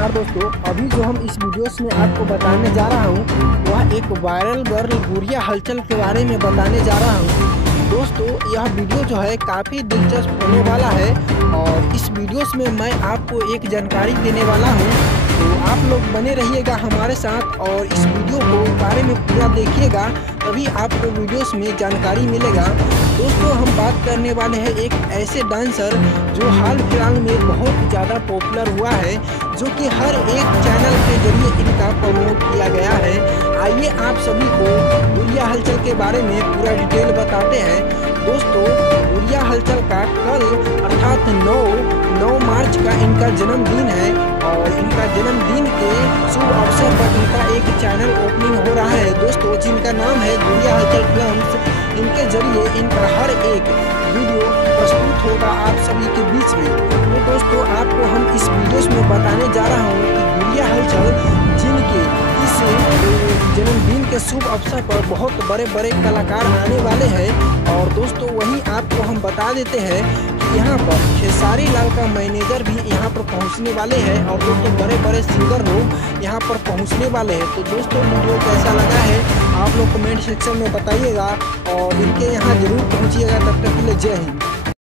नमस्कार दोस्तों, अभी जो हम इस वीडियोस में आपको बताने जा रहा हूँ वह एक वायरल गर्ल गुड़िया हलचल के बारे में बताने जा रहा हूँ। दोस्तों यह वीडियो जो है काफ़ी दिलचस्प होने वाला है और इस वीडियोस में मैं आपको एक जानकारी देने वाला हूँ, तो आप लोग बने रहिएगा हमारे साथ और इस वीडियो को बारे में पूरा देखिएगा, तभी आपको वीडियोस में जानकारी मिलेगा। दोस्तों हम बात करने वाले हैं एक ऐसे डांसर जो हाल फिलहाल में बहुत ज़्यादा पॉपुलर हुआ है, जो कि हर एक चैनल के जरिए इनका प्रमोट किया गया है। आइए आप सभी को गुड़िया हलचल के बारे में पूरा डिटेल बताते हैं। दोस्तों गुड़िया हलचल का कल अर्थात 9 मार्च का इनका जन्मदिन है और इनका जन्मदिन के शुभ अवसर पर इनका एक चैनल ओपनिंग हो रहा है दोस्तों, जिनका नाम है गुड़िया हलचल फिल्म्स। इनके जरिए इनका हर एक वीडियो प्रस्तुत होगा आप सभी के बीच में। तो दोस्तों आपको हम इस वीडियोस में बताने जा रहा हूँ कि गुड़िया हलचल जिनके इस जन्मदिन के शुभ अवसर पर बहुत बड़े बड़े कलाकार आने वाले हैं, और दोस्तों वहीं आपको हम बता देते हैं कि यहाँ पर खेसारी लाल का मैनेजर भी यहाँ पर पहुँचने वाले हैं और दोस्तों बड़े बड़े सिंगर लोग यहाँ पर पहुँचने वाले हैं। तो दोस्तों वीडियो कैसा लगा है आप लोग कमेंट सेक्शन में बताइएगा और इनके यहाँ जरूर पहुँचिएगा। तब तक के लिए जय हिंद।